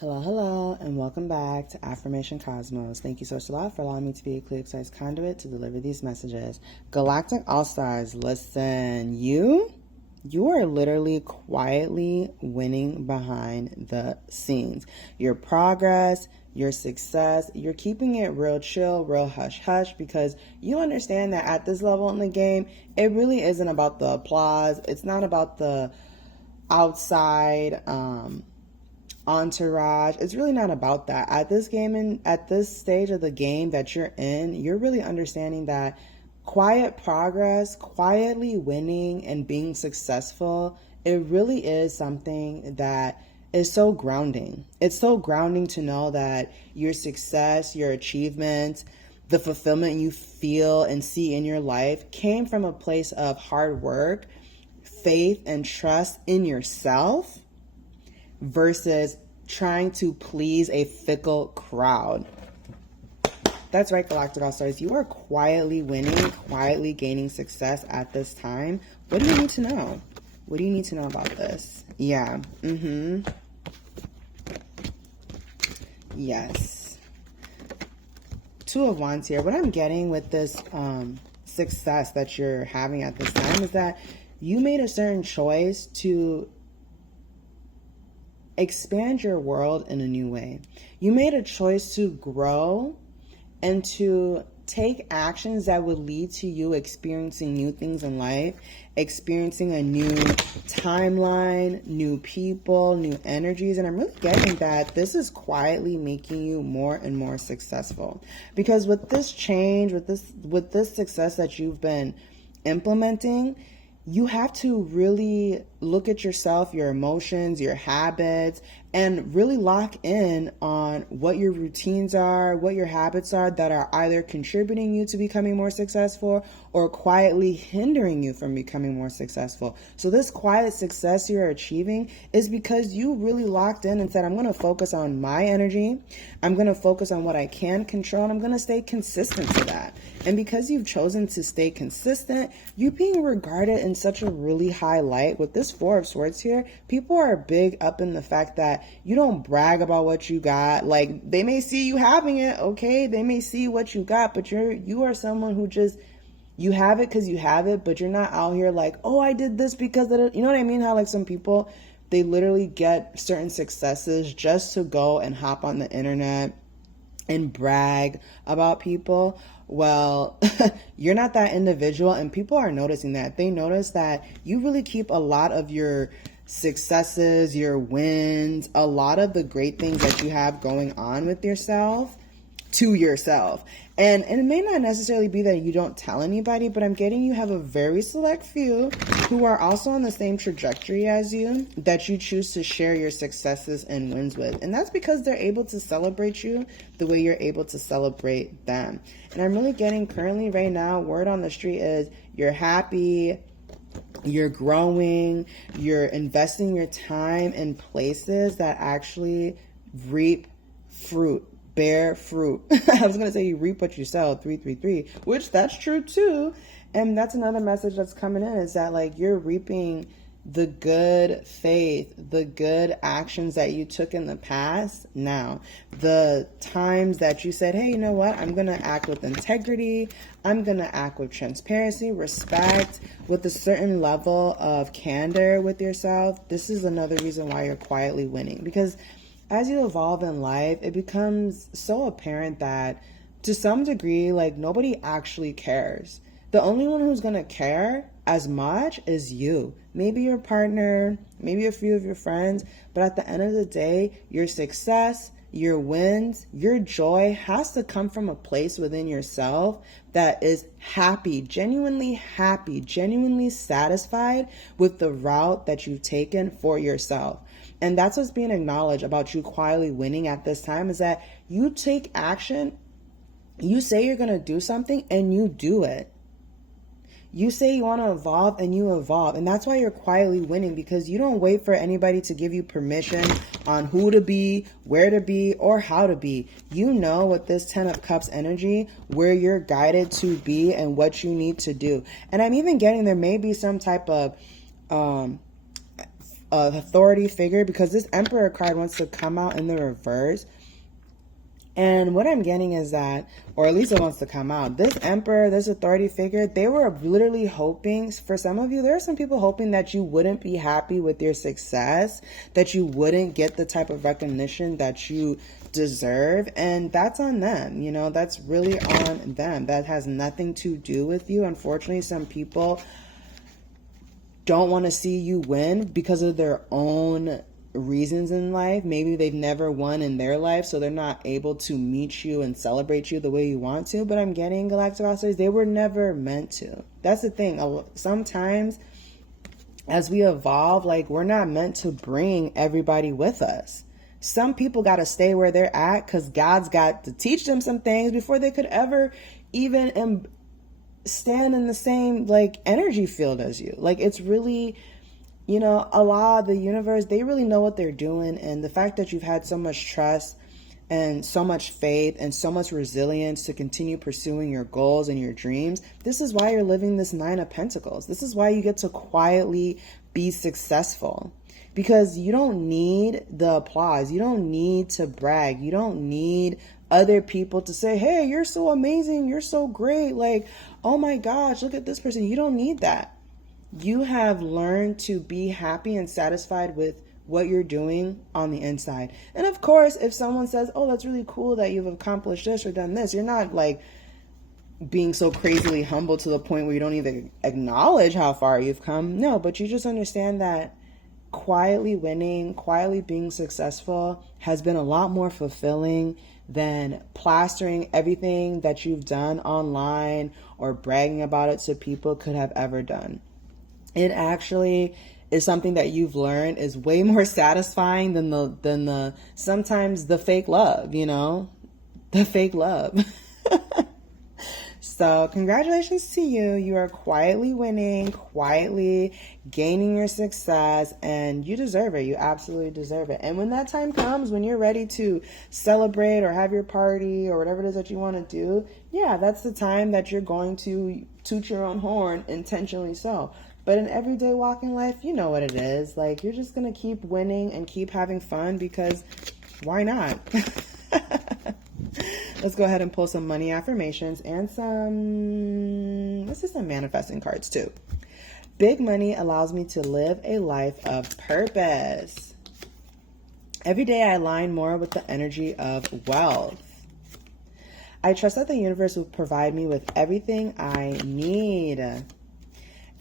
Hello, hello, and welcome back to Affirmation Cosmos. Thank you so much a lot for allowing me to be a clear-sized conduit to deliver these messages. Galactic All-Stars, listen, you are literally quietly winning behind the scenes. Your progress, your success, you're keeping it real chill, real hush-hush, because you understand that at this level in the game, it really isn't about the applause. It's not about the outside, entourage. It's really not about that. At this game and at this stage of the game that you're in, you're really understanding that quiet progress, quietly winning and being successful, it really is something that is so grounding. It's so grounding to know that your success, your achievements, the fulfillment you feel and see in your life came from a place of hard work, faith, and trust in yourself versus trying to please a fickle crowd. That's right, Galactic All-Stars. You are quietly winning, quietly gaining success at this time. What do you need to know? What do you need to know about this? Yeah. Yes. Two of Wands here. What I'm getting with this success that you're having at this time is that you made a certain choice to expand your world in a new way. You made a choice to grow and to take actions that would lead to you experiencing new things in life, experiencing a new timeline, new people, new energies. And I'm really getting that this is quietly making you more and more successful. Because with this change, with this success that you've been implementing, you have to really look at yourself, your emotions, your habits, and really lock in on what your routines are, what your habits are that are either contributing you to becoming more successful or quietly hindering you from becoming more successful. So this quiet success you're achieving is because you really locked in and said, I'm going to focus on my energy. I'm going to focus on what I can control, and I'm going to stay consistent to that. And because you've chosen to stay consistent, you're being regarded in such a really high light. With this Four of Swords here, people are big up in the fact that you don't brag about what you got. Like, they may see you having it, okay? They may see what you got, but you are someone who just, you have it because you have it, but you're not out here like, oh, I did this because of it. You know what I mean? How like some people, they literally get certain successes just to go and hop on the internet and brag about people. Well, you're not that individual, and people are noticing that. They notice that you really keep a lot of your successes, your wins, a lot of the great things that you have going on with yourself to yourself. And it may not necessarily be that you don't tell anybody, but I'm getting you have a very select few who are also on the same trajectory as you that you choose to share your successes and wins with. And that's because they're able to celebrate you the way you're able to celebrate them. And I'm really getting currently right now, word on the street is you're happy, you're growing, you're investing your time in places that actually reap fruit. Bear fruit. I was going to say you reap what you sow, 333, which that's true too. And that's another message that's coming in is that like you're reaping the good faith, the good actions that you took in the past now. The times that you said, hey, you know what? I'm going to act with integrity. I'm going to act with transparency, respect, with a certain level of candor with yourself. This is another reason why you're quietly winning, because as you evolve in life, it becomes so apparent that to some degree, like nobody actually cares. The only one who's going to care as much is you. Maybe your partner, maybe a few of your friends, but at the end of the day, your success, your wins, your joy has to come from a place within yourself that is happy, genuinely satisfied with the route that you've taken for yourself. And that's what's being acknowledged about you quietly winning at this time, is that you take action. You say you're going to do something and you do it. You say you want to evolve and you evolve. And that's why you're quietly winning, because you don't wait for anybody to give you permission on who to be, where to be, or how to be. You know, with this 10 of Cups energy, where you're guided to be and what you need to do. And I'm even getting there may be some type of authority figure, because this Emperor card wants to come out in the reverse. And what I'm getting is that, or at least it wants to come out, this Emperor, this authority figure, they were literally hoping, for some of you, there are some people hoping that you wouldn't be happy with your success, that you wouldn't get the type of recognition that you deserve. And that's on them. You know, that's really on them. That has nothing to do with you. Unfortunately, some people don't want to see you win because of their own reasons in life. Maybe they've never won in their life, so they're not able to meet you and celebrate you the way you want to. But I'm getting, Galactic Oscillators, they were never meant to. That's the thing. Sometimes as we evolve, like, we're not meant to bring everybody with us. Some people got to stay where they're at because God's got to teach them some things before they could ever even stand in the same, like, energy field as you. Like, it's really, you know, Allah, the universe, they really know what they're doing. And the fact that you've had so much trust and so much faith and so much resilience to continue pursuing your goals and your dreams, this is why you're living this Nine of Pentacles. This is why you get to quietly be successful, because you don't need the applause. You don't need to brag. You don't need other people to say, hey, you're so amazing, you're so great, like, oh my gosh, look at this person. You don't need that. You have learned to be happy and satisfied with what you're doing on the inside. And of course, if someone says, oh, that's really cool that you've accomplished this or done this, you're not like being so crazily humble to the point where you don't even acknowledge how far you've come. No, but you just understand that quietly winning, quietly being successful has been a lot more fulfilling than plastering everything that you've done online or bragging about it to people could have ever done. It actually is something that you've learned is way more satisfying than the sometimes the fake love, you know, the fake love. So congratulations to you. You are quietly winning, quietly gaining your success, and you deserve it. You absolutely deserve it. And when that time comes, when you're ready to celebrate or have your party or whatever it is that you want to do, yeah, that's the time that you're going to toot your own horn, intentionally so. But in everyday walking life, you know what it is. Like, you're just going to keep winning and keep having fun, because why not? Let's go ahead and pull some money affirmations and let's do some manifesting cards too. Big money allows me to live a life of purpose. Every day I align more with the energy of wealth. I trust that the universe will provide me with everything I need.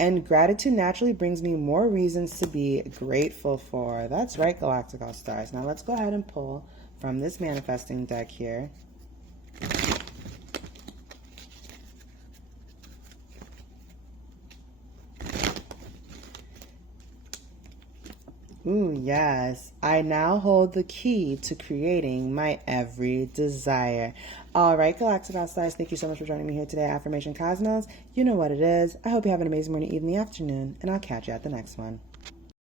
And gratitude naturally brings me more reasons to be grateful for. That's right, Galactic All Stars. Now let's go ahead and pull from this manifesting deck here. Ooh, yes. I now hold the key to creating my every desire. All right, Galactic All Stars, thank you so much for joining me here today at Affirmation Cosmos. You know what it is. I hope you have an amazing morning, evening, afternoon, and I'll catch you at the next one.